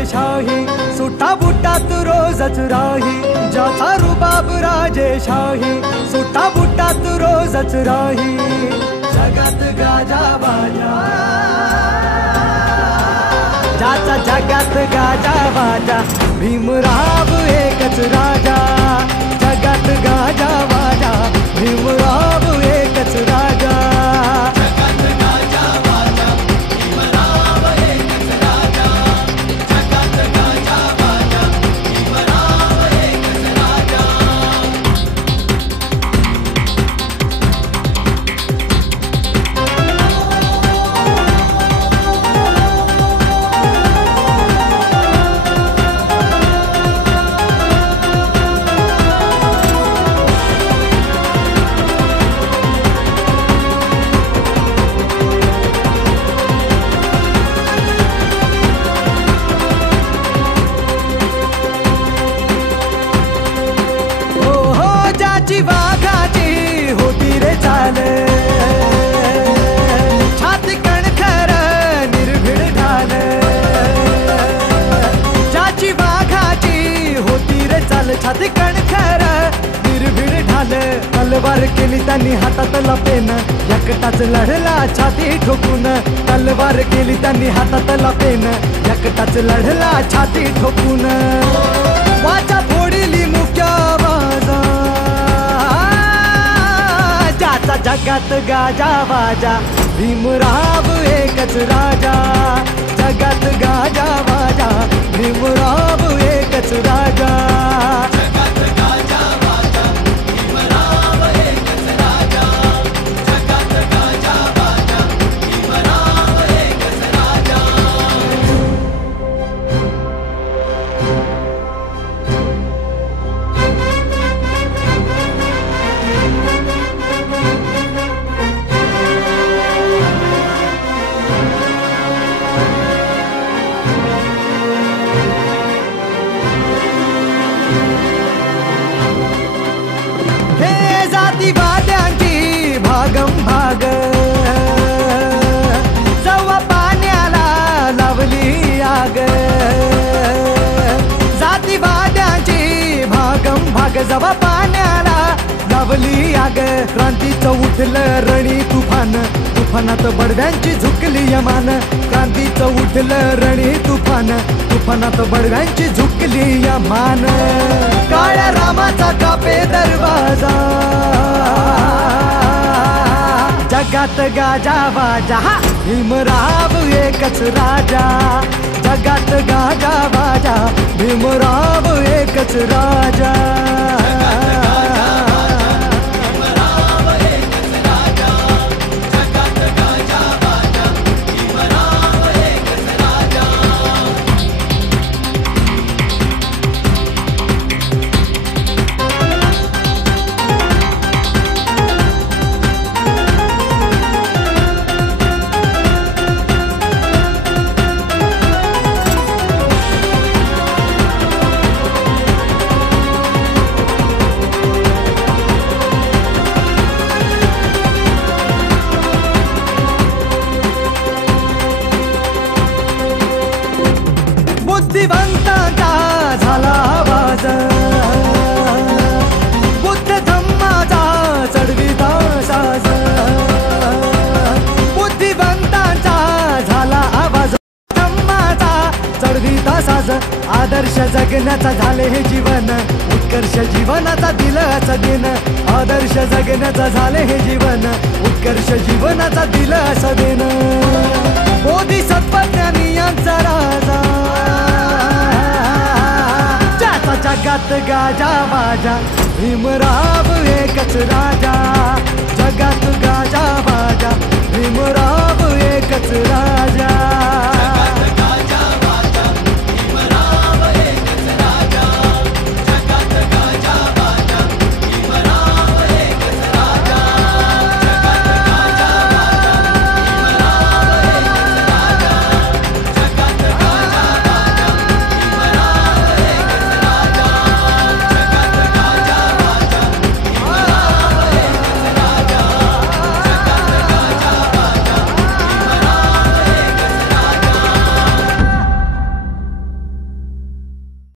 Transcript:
राजेशाही, सुटा बुटात रोजच राही, ज्याचा रुबाब राजेशाही, सुटा बुटात रोजच राही. जगात गाजा बाजा, ज्याचा जगात गाजा बाजा, भीमराव एकच राजा. जगात गाजा बाजा, भीमराव एकच राजा. जगात गाजा बाजा, भीमराव एकच राजा. जगात गाजा बाजा, भीमराव एकच राजा. वाघाची होती रे चाल, छाती कणखर निर्भीड ढाल. ज्याची वाघाची होती रे चाल, छाती कणखर निर्भीड ढाल. तलवार केली त्यांनी हातातला पेन, एकटाच लढला छाती ठोकून. तलवार केली त्यांनी हातातला पेन, एकटाच लढला छाती ठोकून. वाचा फोडली मुख्य बाजा, ज्याचा जगात गाजा बाजा, भीमराव एकच राजा. जगात गाजा बाजा, भीमराव एकच राजा. जगात गाजा बाजा, भीमराव एकच राजा. जगात गाजा बाजा, भीमराव एकच राजा. हे जातीवाद्यांची भागम भाग, जवा पाण्याला लावली आग. जातीवाद्यांची भागम भाग, जवा पाण्याला लावली आग. क्रांतीचं उठलं रणी तुफान, तुफानात बडव्यांची झुकली यमान. क्रांतीचं उठलं रणी तुफान, तुफानात बडव्यांची झुकली यमान. काळ्या रामाचा कापे दरवाजा, जगात गाजा बाजा, भीमराव एकच राजा. जगात गाजा बाजा, भीमराव एकच राजा. बुद्धिवंतांचा झाला आवाज, बुद्ध धम्माचा चढविता साज. बुद्धिवंतांचा झाला आवाज, धम्माचा चढविता साज. आदर्श जगण्याचा झाले हे जीवन, उत्कर्ष जीवनाचा दिलासा दिन. आदर्श जगण्याचा झाले हे जीवन, उत्कर्ष जीवनाचा दिलासा दिन. बोधिसत्वज्ञानी यांचा राजा, जगात गाजा बाजा, भीमराव एकच राजा.